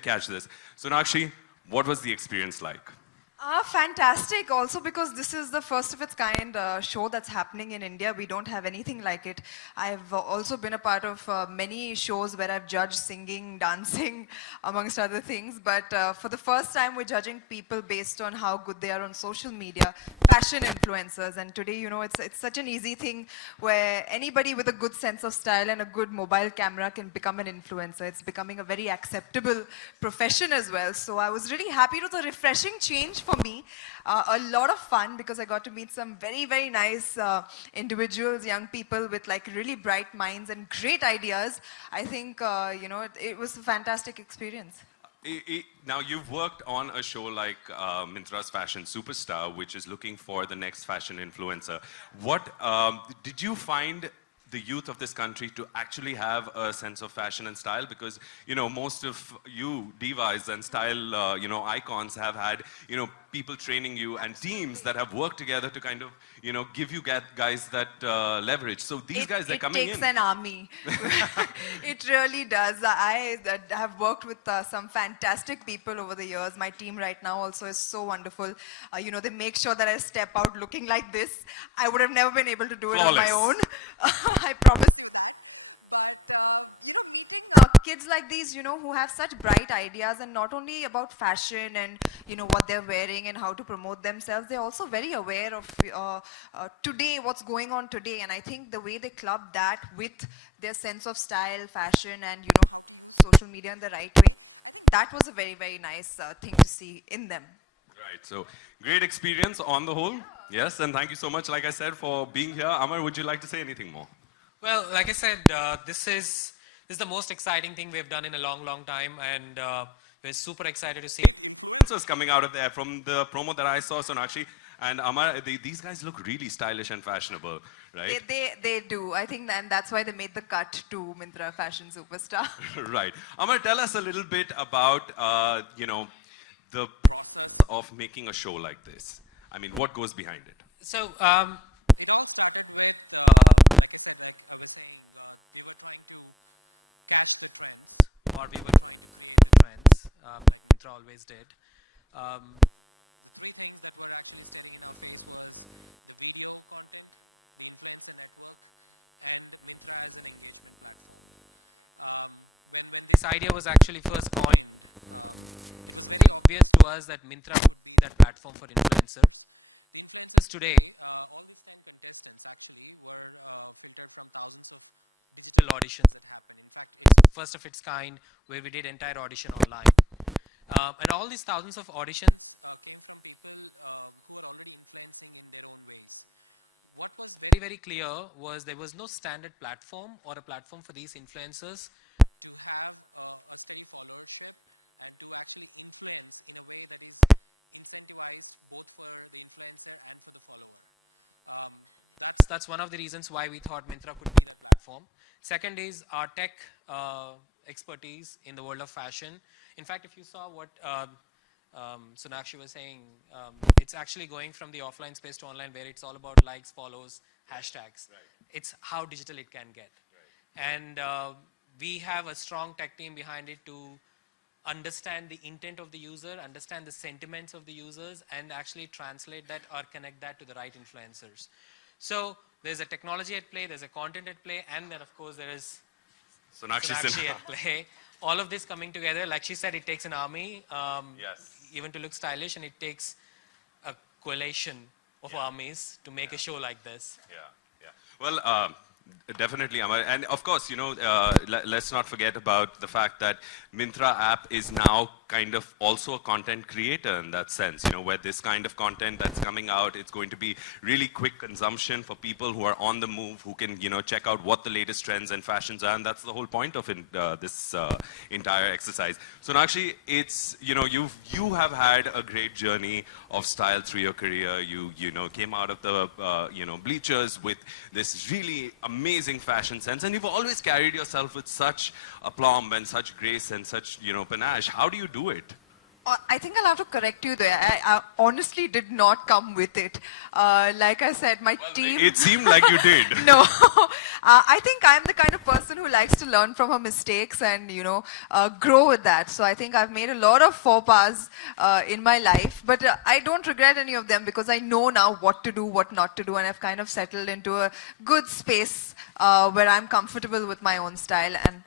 catch this. Sonakshi, what was the experience like? Fantastic. Also, because this is the first of its kind show that's happening in India. We don't have anything like it. I've also been a part of many shows where I've judged singing, dancing, amongst other things. But for the first time, we're judging people based on how good they are on social media, fashion influencers. And today, you know, it's such an easy thing where anybody with a good sense of style and a good mobile camera can become an influencer. It's becoming a very acceptable profession as well. So I was really happy. It was a refreshing change for me. A lot of fun because I got to meet some very, very nice individuals, young people with like really bright minds and great ideas. I think, you know, it was a fantastic experience. Now, you've worked on a show like Myntra's Fashion Superstar, which is looking for the next fashion influencer. What did you find the youth of this country to actually have a sense of fashion and style? Because, you know, most of you divas and style, you know, icons have had, you know, people training you and teams that have worked together to kind of, you know, give you guys that leverage. So these guys, they're coming in. It takes an army. It really does. I have worked with some fantastic people over the years. My team right now also is so wonderful. You know, they make sure that I step out looking like this. I would have never been able to do it on my own. I promise you that. But, you know, meeting kids like these, you know, who have such bright ideas and not only about fashion and, you know, what they're wearing and how to promote themselves, they're also very aware of today, what's going on today. And I think the way they club that with their sense of style, fashion, and, you know, how to use social media in the right way, I think that was a very, very nice thing to see in them. Right, so great experience on the whole. Yes, and thank you so much, like I said, for being here. Amar, would you like to say anything more? Well, like I said, this is the most exciting thing we've done in a long, long time, and we're super excited to see. Great influencers coming out of there from the promo that I saw, Sonakshi and Amar. These guys look really stylish and fashionable, right? They do. I think that's why they made the cut to Myntra Fashion Superstar. Right. Amar, tell us a little bit about, you know, the process of making a show like this. I mean, what goes behind it? So, it all started with, like I said, like I was saying, we were trying to catch the trends, or we were trying to create the trends, like Myntra always did. The three things that were actually staring in our face was the video content, the influencer network, and Myntra as an engagement platform. When this idea was actually first coined, it was very obvious to us that Myntra could be that platform for influencers. The influencers today, all these 10 contestants actually were filtered from thousands of digital auditions that happened. In fact, it's first of its kind where we did entire audition online. And all these thousands of auditions came from people who are already influencing in their own ways. What was very, very clear was there was no standard platform or a platform for these influencers to have a steady followership and to actually influence in a way that is incentivized both for the influencer and for the follower. That's one of the reasons why we thought Myntra could be that platform. Second is our tech expertise in the world of fashion. In fact, if you saw what Sonakshi was saying, it's actually going from the offline space to online where it's all about likes, follows, hashtags. Right. It's how digital it can get. Right. And we have a strong tech team behind it to understand the intent of the user, understand the sentiments of the users, and actually translate that or connect that to the right influencers. So there's a technology at play, there's a content at play, and then of course there is Sonakshi at play. All of this coming together, like she said, it takes an army, even to look stylish, and it takes a coalition of armies to make a show like this. Well, definitely, Amar. And of course, you know, let's not forget about the fact that Myntra app is now kind of also a content creator in that sense, you know, where this kind of content that's coming out, it's going to be really quick consumption for people who are on the move, who can, you know, check out what the latest trends and fashions are, and that's the whole point of this entire exercise. So Sonakshi, it's, you know, you have had a great journey of style through your career. You know, came out of the, you know, bleachers with this really amazing fashion sense, and you've always carried yourself with such aplomb and such grace and such, you know, panache. How do you do it? I think I'll have to correct you there. I honestly did not come with it. Like I said, my team. It seemed like you did. No, I think I'm the kind of person who likes to learn from her mistakes and grow with that. So I think I've made a lot of faux pas in my life, but I don't regret any of them because I know now what to do, what not to do, and I've kind of settled into a good space where I'm comfortable with my own style. And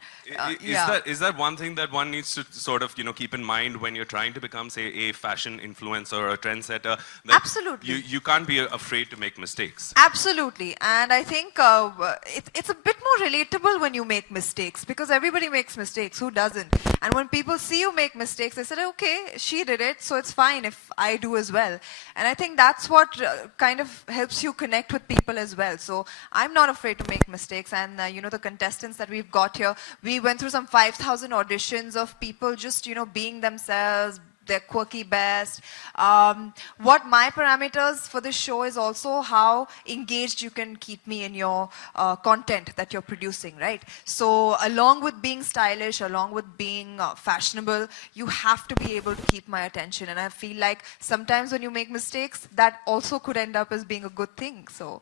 Is that one thing that one needs to sort of keep in mind when you're trying to become, say, a fashion influencer or a trendsetter? That Absolutely. You can't be afraid to make mistakes. Absolutely. And I think it's a bit more relatable when you make mistakes because everybody makes mistakes. Who doesn't? And when people see you make mistakes, they say, okay, she did it, so it's fine if I do as well. And I think that's what kind of helps you connect with people as well. So I'm not afraid to make mistakes. And, the contestants that we've got here, we went through some 5,000 auditions of people just, being themselves, their quirky best. What my parameters for this show is also how engaged you can keep me in your content that you're producing, right? So along with being stylish, along with being fashionable, you have to be able to keep my attention. And I feel like sometimes when you make mistakes, that also could end up as being a good thing. So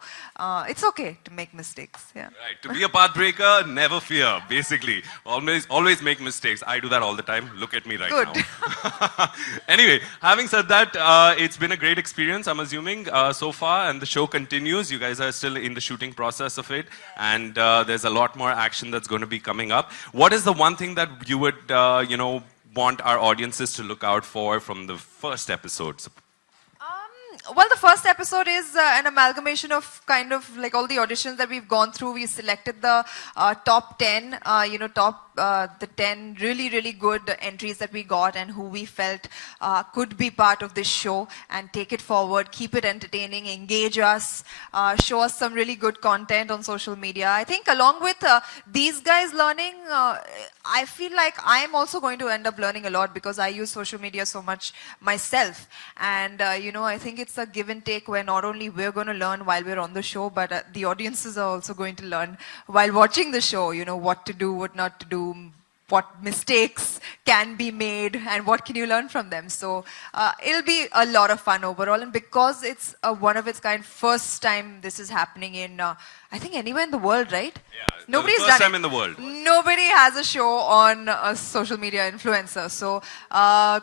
it's okay to make mistakes. Yeah. Right. To be a pathbreaker, never fear, basically. Always make mistakes. I do that all the time. Look at me right Good. now. Anyway, having said that, it's been a great experience, I'm assuming, so far, and the show continues. You guys are still in the shooting process of it, and there's a lot more action that's going to be coming up. What is the one thing that you would, want our audiences to look out for from the first episodes? Well, the first episode is an amalgamation of kind of like all the auditions that we've gone through. We selected the top 10, the 10 really, really good entries that we got and who we felt could be part of this show and take it forward, keep it entertaining, engage us, show us some really good content on social media. I think along with these guys learning, I feel like I'm also going to end up learning a lot because I use social media so much myself. And, I think it's a give and take where not only we're going to learn while we're on the show, but the audiences are also going to learn while watching the show, what to do, what not to do, what mistakes can be made, and what can you learn from them. So it'll be a lot of fun overall. And because it's a one of its kind, first time this is happening in, I think anywhere in the world, right? Yeah, Nobody's the first done time it. in the world. Nobody has a show on a social media influencer. So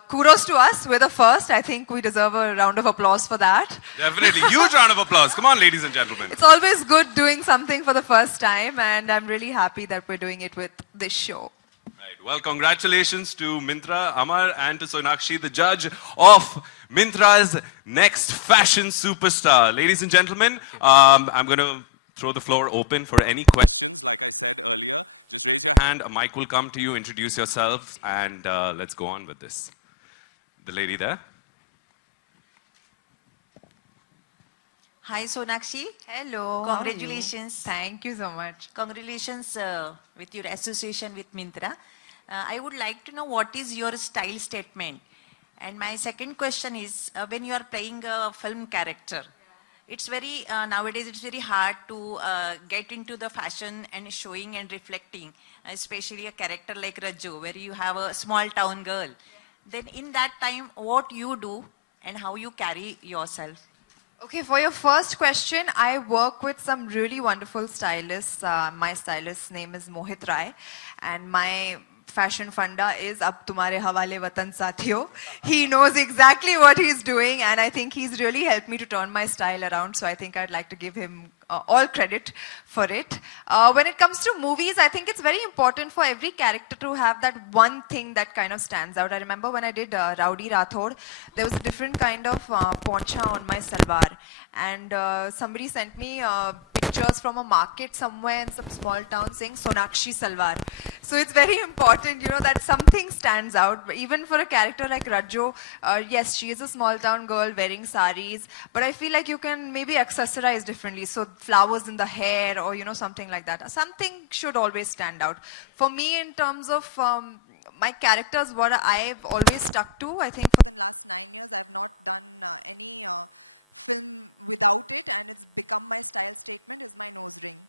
kudos to us. We're the first. I think we deserve a round of applause for that. Definitely. Huge round of applause. Come on, ladies and gentlemen. It's always good doing something for the first time, and I'm really happy that we're doing it with this show. Right. Well, congratulations to Mintra, Amar, and to Sonakshi, the judge of Mintra's next fashion superstar. Ladies and gentlemen, I'm going to throw the floor open for any questions. Like I said earlier, just raise your hand, a mic will come to you, introduce yourselves, and let's go on with this. The lady there. Hi, Sonakshi. Hello. how are you? Congratulations. Thank you so much. Congratulations with your association with Mintra. I would like to know what is your style statement. And my second question is, when you are playing a film character, it's very, nowadays it's very hard to get into the fashion and showing and reflecting, especially a character like Raju, where you have a small town girl. Then in that time, what you do and how you carry yourself? Okay, for your first question, I work with some really wonderful stylists. My stylist's name is Mohit Rai, and my fashion funda is Ab Tumhare Hawale Watan Sathiyo. He knows exactly what he's doing, and I think he's really helped me to turn my style around, so I think I'd like to give him all credit for it. When it comes to movies, I think it's very important for every character to have that one thing that kind of stands out. I remember when I did Rowdy Rathod, there was a different kind of poncha on my salwar. And somebody sent me pictures from a market somewhere in some small town saying Sonakshi Salwar. So it's very important, that something stands out. Even for a character like Raju, yes, she is a small town girl wearing saris, but I feel like you can maybe accessorize differently. So flowers in the hair or, something like that. Something should always stand out. For me, in terms of my characters, what I've always stuck to, I think for the last 9 years, I've not done any film without it, and it's become my style statement, is my nose ring.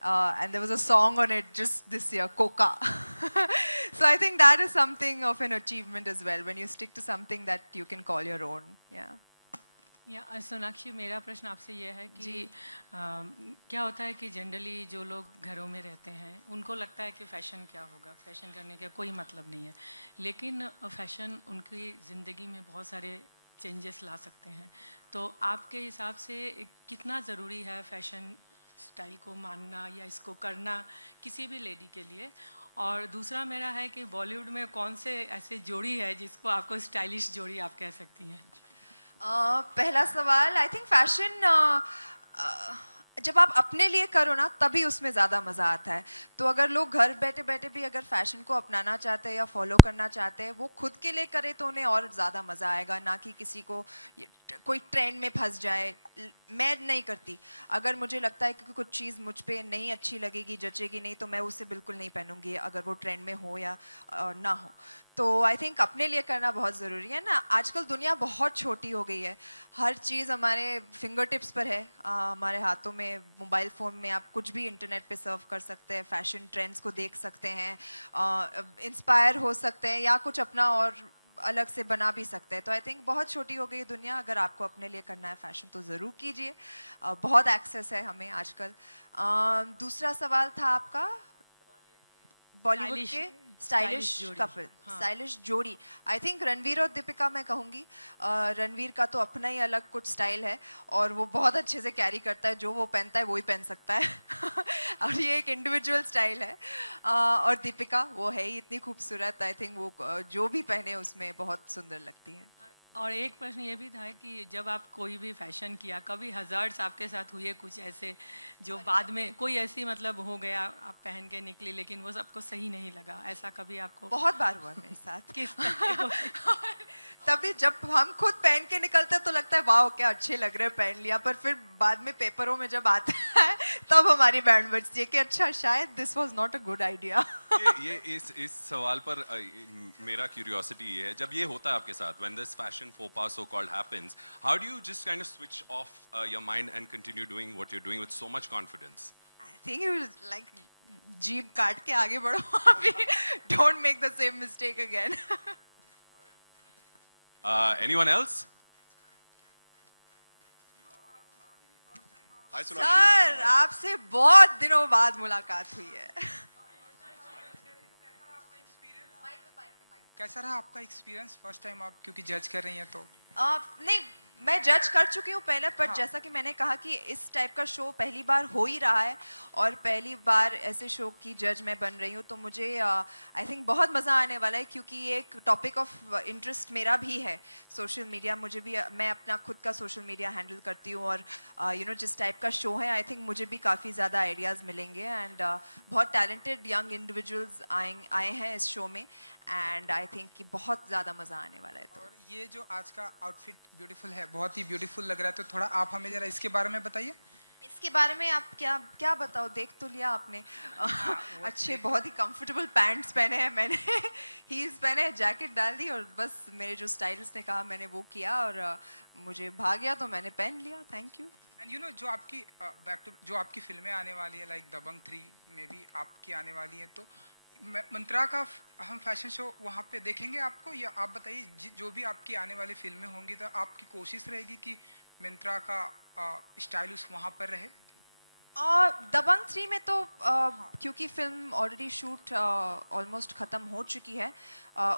And there was a song on it just this year, Coca. So I think that is something of an achievement as well, when you stick to something that you can call your own. Yeah. या सोनाक्षी, मेरा प्रश्न आपसे ये है कि क्या होता है कि जनरली जो लोग घरों में रहते हैं उनको लगता है कि फ़ैशन क्या होगा, फ़ैशन करने का कोई मतलब नहीं है, लेकिन फ़ैशन उनकी ज़िंदगी में बहुत सारे चेंजेस ला सकते हैं। तो आपके हिसाब से कितना ज़रूरी है फ़ैशन स्टाइल को मानना या इसको करना किसी भी लेडी के लिए? और दूसरा मेरा है कि बॉलीवुड में कौन से ऐसे जोड़ी है जिसको आपको स्टाइलिश जोड़ी आप कह सकती हैं? पहला सवाल, आई थिंक फैशन जब आप अपने लिए करो ना तभी उसमें ज़्यादा मज़ा आता है। तो अगर लोग घर बैठे बैठे भी अगर फैशन को अपनाना चाहते हैं या फॉलो करना चाहते हैं, वो खुद के लिए करे तो उन्हें और ज़्यादा मज़ा आएगा, ना कि किसी को कोई ट्रेंड में फंस जाए। मैं नहीं करती, अगर मुझे लगता है कि कुछ चीज़ मुझ पे नहीं अच्छी लगेगी, जचेगी नहीं, तो मैं उसे बिल्कुल नहीं पहनूंगी, अगर वो ट्रेंड में हो या ना हो। तो आई थिंक अपने लिए करना बहुत ज़रूरी है ना। आजकल दुनिया बहुत छोटी हो गई है, हर चीज़ हमारे फिंगर टिप्स पर है, हमारे हाथों में, मोबाइल फ़ोन में आप कुछ भी इंटरनेट पे सर्फ कर सकते हैं, फैशन ट्रेंड्स को देख सकते हैं, इंस्पायर हो सकते हैं या कुछ अपना और अलग से बना भी सकते हैं। तो आई थिंक बहुत छोटी हो गई दुनिया, अगर आपको अपने लिए करना है फैशन तो ज़रूर कीजिए, बहुत एक्सेस है हमें आजकल। दूसरा सवाल था आपका बॉलीवुड के स्टाइलिश कपल, स्टाइलिश जोड़ी। आई थिंक रणवीर और दीपिका मैं कहूँगी। रणवीर का तो अपना ही अलग कुछ स्टाइल है और वो बहुत अच्छे से कैरी करता है, जो वो पहनता है वो ही पहन सकता है और ये एक इंडिविजुअल स्टाइल है। और दीपिका वो है ही इतनी खूबसूरत, आई थिंक वो जो भी पहने उसमें बहुत सुंदर लगती है। और एक प्रश्न ये भी था कि जब आप कोई भी फैशन किया, कभी हज़ार्ड्स आपके साथ हुए कुछ ऐसे जो बाद में कोई ऐसी मतलब हो गया, आप पहन के निकली लेकिन वो सबको सही नहीं लगा, ऐसा कभी आपको? बहुत बार हुआ मेरे साथ। किस तरह? तभी जब हम खुद पहन के निकलते हैं तो लगता है वाह क्या अच्छे लग रहे हैं, पहन लिया, पर फिर बाद में पेपरों में जब आता है तब हमारी बैंड बजती है कि अच्छा शायद this was not a good idea. ये इस सवाल पर मेरा क्यूरियोसिटी ये है, जब ये होता है आपके साथ, when this fashion faux pas so called happens, how do you just kind of switch off your mind and continue doing what you're doing with so much confidence? I think you like जीभ काट के आगे बढ़ो अभी, don't make the same mistake again. Anyone else? Hi Sonakshi. Sir आपसे बहुत दिनों बाद मुलाकात हुई है। कैसा रहा आपका एक्सपीरियंस फर्स्ट टाइम आप क्योंकि जज कर रही हैं तो? नहीं, मैं जज कर चुकी हूँ पहले, पर जैसा कि मैंने कहा कि इस टाइप का शो पहली बार हो ही रहा है और पहली बार ऐसे शो की जज मैं बन रही हूँ, तो मुझे आई थिंक बहुत मज़ा आने वाला है, क्योंकि ये एक टॉपिक ऑफ इंटरेस्ट मेरा भी है। सोशल मीडिया मुझे भी, मैं अपना खुद का सोशल मीडिया हैंडल करती हूँ और जिस टाइप का शो है, आई थिंक मुझे भी काफ़ी ज़्यादा आइडियाज़ मिलेंगे एंड बहुत टैलेंटेड यंग इंडिविजुअल्स आए हैं इस शो में एंड आई थिंक कि बहुत ज़्यादा मज़ा आने वाला है। तो और ये जो आज का आउटफिट ब्यूटीफुल है, बहुत ही ब्यूटीफुल लग रहा है, तो थोड़ा आप हमें जरा इसके बारे में बताइए। इसके बारे में आप क्या बताओ, देख तो लिया आपने। अच्छे बहुत ही कंफर्टेबल पैंट्स पहने हैं मैंने, हील्स पहने हैं, जैकेट डाल दी और बस मेरे जो स्टाइलिस्ट ने कहा मैंने वो किया और मुझे भा गया तो मैंने पहन लिया। Thank you. And you know जो आपकी जो आपकी फिल्में आने वाली है, लाइक दबंग 3 में भी आपकी आने वाली है, तो मंत्रा का हम फैशन शो वहाँ पे देखेंगे आपको, या आप बताइए जो भी आपकी आने वाली फिल्में होंगी तो आपकी कोशिश रहेगी कि मंत्रा का स्टाइल उस वहाँ पर रहे? दबंग 3 में तो क्योंकि फिल्म ऑलरेडी शूट ऑलमोस्ट ख़त्म हो चुकी है,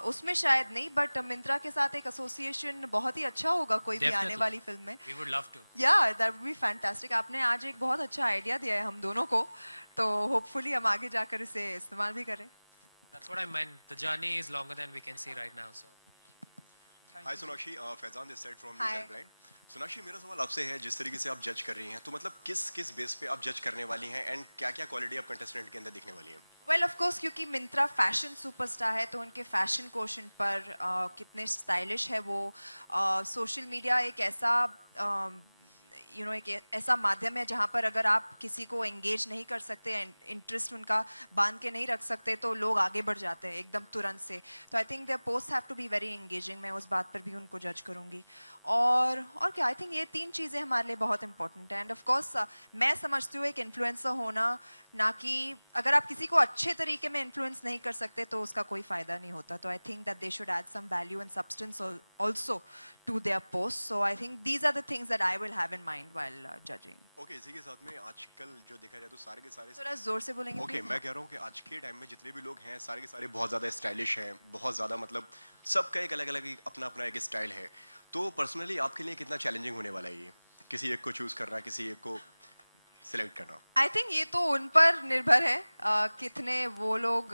उसमें शायद नहीं, बट मिंत्रा के साथ एक एसोसिएशन बहुत ही अच्छा होगा कोई भी आने वाली फिल्म में। We would love to. Yeah, that would be fantastic. आपने आज एक बहुत अच्छा आइडिया दिया है हम दोनों को, तो होपफुली हम आगे जाकर इसे इस्तेमाल भी करें। That's what I meant. The journey is longer than we can see right now. So. Hi Sonakshi, Faizan this side from Hi. News Helpline. Sonakshi, मेरा सवाल आपसे है, जिस तरीके से आप जज कर रही हैं, तो मतलब किस बेस पे आप जज करने वाली हैं एंड क्या क्वालिटी आप कंटेस्टेंट के अंदर दिखने वाली हैं? वेल ऑफ कोर्स क्योंकि मिंत्रा फैशन सुपरस्टार है तो उनके फैशन कोशेंट पर कितने स्टाइलिश है वो, सोशल मीडिया एक ऐसा एक ऐसा माध्यम है जहाँ पर अगर आप किसी को एंगेज नहीं कर सकते, इंटरेस्ट उनका बांध के नहीं रख सकते, तो लोग आगे बढ़ जाते हैं एकदम तुरंत से. तो I think their post have to be very engaging. मैं उस बात पर भी उनको जज करूँगी. और क्या, आई थिंक ये 3 चीज़ें हमारे लिए बहुत इंपॉर्टेंट है. एंड ऑफ कोर्स मैं समझती हूँ एक इन्फ्लुएंसर होना, ना कि अगर आप किसी को अच्छे तरीके में इन्फ्लुएंस नहीं कर सकते तो उसका कोई फ़ायदा नहीं होता. तो I think that they should add some value and substance also to their posts. So I think these are the things that I will have in mind while judging. Okay, इसी के साथ में आजकल जो देखा जाए तो सारे के सारे थोड़ा जोर से बोलेंगे ओके, please? मैं कह रहा हूँ कि आज के टाइम में जितने भी लोग हैं सारे के सारे बहुत ज़्यादा स्टाइलिश हैं, बहुत ज़्यादा मतलब सबका एक अलग अलग अपना अपना एक स्टाइल है. तो पर्सनली आपके लिए कितना चैलेंजिंग होने वाला है ये, किसी एक को चूज करना, किसी एक को सिलेक्ट करना? आई थिंक ये तो उन पर निर्भर है कितने वो लोग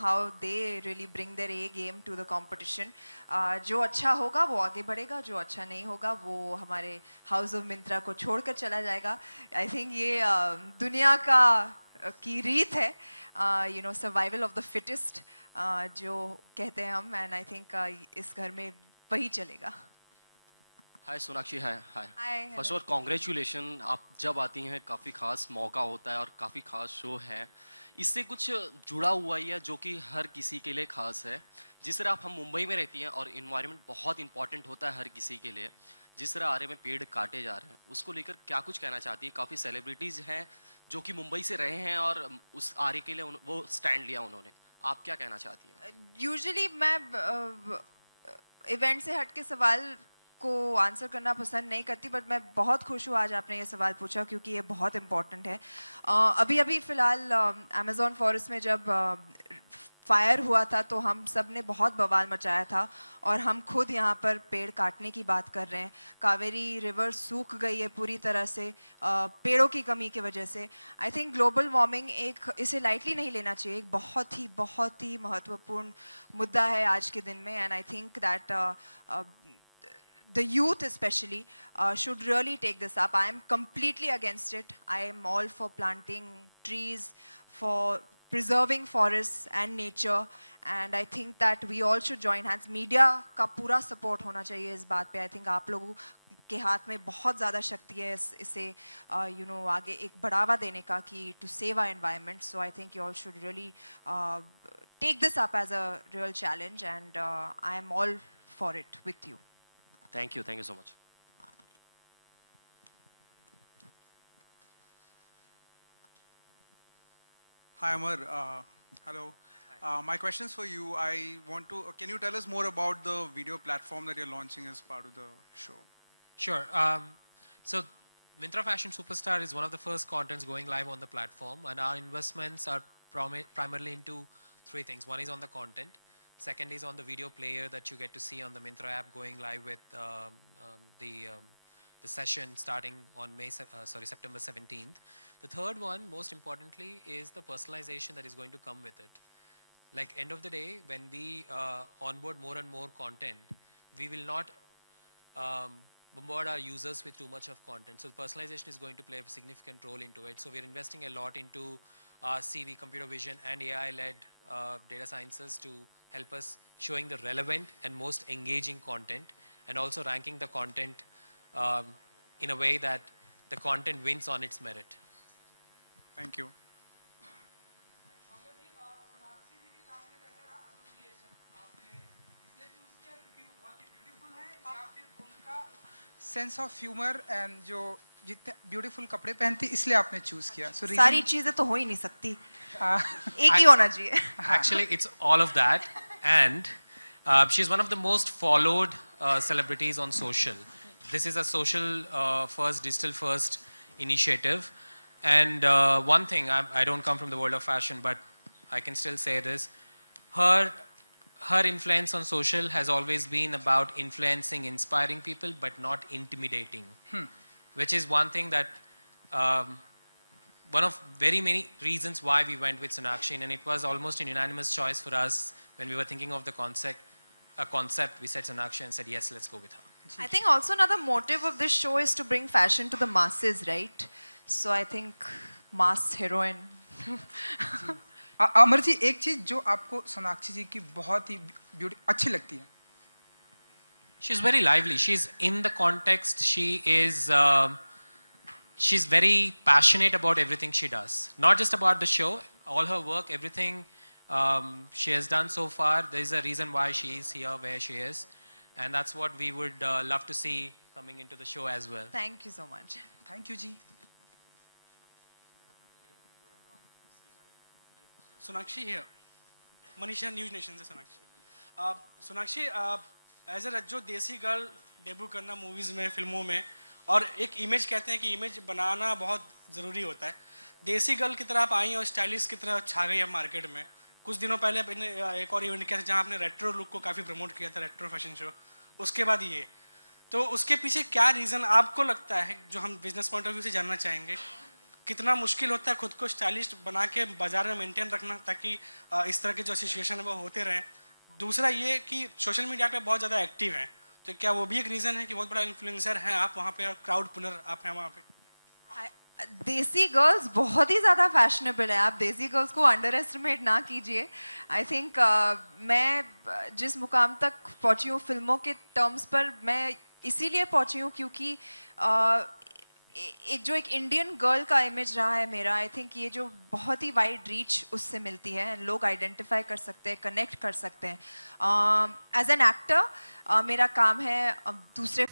how they really bring their A game to the competition. जो अच्छा होगा वो आगे बढ़ेगा, जो अच्छा नहीं होगा वो हमारे हाउस ऑफ मिंत्रा को छोड़कर चला जाएगा. आई थिंक ये दुनिया का की रीत है, सर्वाइवल ऑफ द फिटेस्ट जो कहते हैं हम. एंड आई थिंक इस घर में वही चलेगा. हाय सोनाक्षी. हाय हाय. Hi, first of all congratulation. आप जब आती हैं काफ़ी खास मौका होता है और काफ़ी खास शो है. इससे कुछ जुड़ा हुआ ही है जो कि हर किसी के लिए खास है. जिस तरह हम मुंबई में रहती हैं और इन्वायरमेंट बहुत इंपॉर्टेंट होता है हर किसी के लिए, जिस तरह आरे में पेड़ काटे जा रहे हैं उसको लेकर क्या कुछ कहना चाहती है? काफ़ी सेलिब्रिटीज़ हैं जो कि मुंबई से रहे हैं और उस आरे के लिए वो स्टैंड लिया उन्होंने. आप क्या कहना चाहती हैं? यूजुअली मैं इवेंट से हट के सवाल को आंसर करना पसंद नहीं करती, बट मैं बहुत खुश हूँ आज आपने ये सवाल पूछा क्योंकि ये बहुत इम्पोर्टेंट है. अभी अभी फ़िलहाल अमेज़ॉन फॉरेस्ट में जब फायर हुआ था तो हम सब ने बहुत बवाल मचाया था और हम खुद यहाँ पर पेड़ काटने की बात कर रहे हैं. कावेरी रिवर सूख गई है पूरी तरह से पेड़ों की कमी की वजह से. आई थिंक ग्लोबल वार्मिंग इसे लाइटली नहीं लेना चाहिए. एक बहुत ही महत्वपूर्ण मुद्दा है आज के दिन में. And I think that the youth especially should really take this up. I am completely against it. I am all for planting trees, for preserving forests and nature, and I think that we all should join hands. Media का पूरा support होना चाहिए इस बात पे. I think आप लोगों के हाथ में बहुत ज़्यादा शक्ति है इसे आगे एक बढ़ावा देने का कि to save our environment. So I think you all should really take this up as a real challenge, and I am all for it with you. Thank you so much. Hi Amar, hello. My question is for you. Can you tell us more about the video platform that you're launching as part of the show? Sure. So Myntra Fashion Superstar is one of the first contents going live on the platform, and our investments are primarily into 3 things. One is on the content. Second is on the video player that you get to see on the Myntra app going live with the session starting on September 17th. The third one, most importantly, is the personalization that is going to come with it. Like end of the day, when we onboard more and more content, we will not bombard our users with too much of content. So personalization is going to play a significant role into it. So we're investing a lot into CV, computer vision, and AI-led data sciences to help us showing the relevant and most engaging content, and also ranking the content in a way that the content wins on its merit. Thank you. Sense of humour and जो जितने beautiful कपड़े पहनती इसलिए आपने choose किया. So सारी चीजें तो हो ही नहीं सकती. एक ही होना चाहिए. Actually, it's all of that, and she's one of the most followed celebrities on social. This is a social first, digital first initiative. And one thing, I don't come from the world of fashion, but I can still say this. Her influence on social has always been about influencing, inspiring people, but not intimidating. Which is one thing that, one of very many reasons why we went with Sonakshi, and it was almost a unanimous choice for us when we were thinking of the concept, we said Sonakshi and said, yes, let's go with her. I think also another motive of this show is to bring fashion to the masses, right? So I think mass heroine. Amar ji, एक चीज जो आपको सोनाक्षी जी की बहुत ही अच्छी लगती है. She's very lively. She's in the context. She is she's very passionate about everything she does. Not just about the show, all her work, everything she has done so far. There is a reason why she is here where she is. And that's what we would love to see coming into the show as well. Thank you so much. Thank you ji. Sonakshi here. Manisha News Nation से Sonakshi. Sonakshi, as a जो desi girl debut करना movies में, फिल्मों में, और एक image कहते हैं कि इमेज बनाना बहुत ज़रूरी होता है. देसी गर्ल की तरह आप आई और स्टाइलिश की तरह छा गई अब मार्केट में. कुछ दिनों पहले आपने एक और इवेंट किया था जहाँ आपने रेट्रो लुक को काफ़ी प्रमोट किया था, रेट्रो फैशन शो. उसके बाद ये, तो उसके पीछे क्या रीज़न आपको लगता है, जो हम बिजनेस पॉइंट ऑफ व्यू से जानना चाहेंगे. कितना मुश्किल होता है खुद को स्टाइलिश बना के बाजार में मेंटेन रखना, ताकि इस तरह के जो सिचुएशन है वो होते रहें. दूसरा ये कि सोशल मीडिया पे बहुत ज़्यादा एक्टिव हैं, तो क्या वो भी एक रीज़न है कि बहुत बड़ा इन्फ्लुएंसर हैं आप वहाँ पे और क्राउड पुलर आप हैं वहाँ पे. देसी गर्ल्स बहुत ही ज़्यादा फैशनेबल है. आप देसी गर्ल्स को अंडर एस्टिमेट ना कीजिए. आई थिंक मैं जिस मुकाम तक पहुँची हूँ फिल्मों के टर्म्स पर, मैं इसीलिए पहुँची हूँ क्योंकि एक जो एक इंडियन गर्ल का इमेज रहा है मेरा, आई थिंक ये जो बहुत ही वाइड रीच उससे मिलती है. लोग आइडेंटिफाई कर सकते हैं, कनेक्ट कर सकते हैं. एज एन एक्टर मेरा काम है दूसरे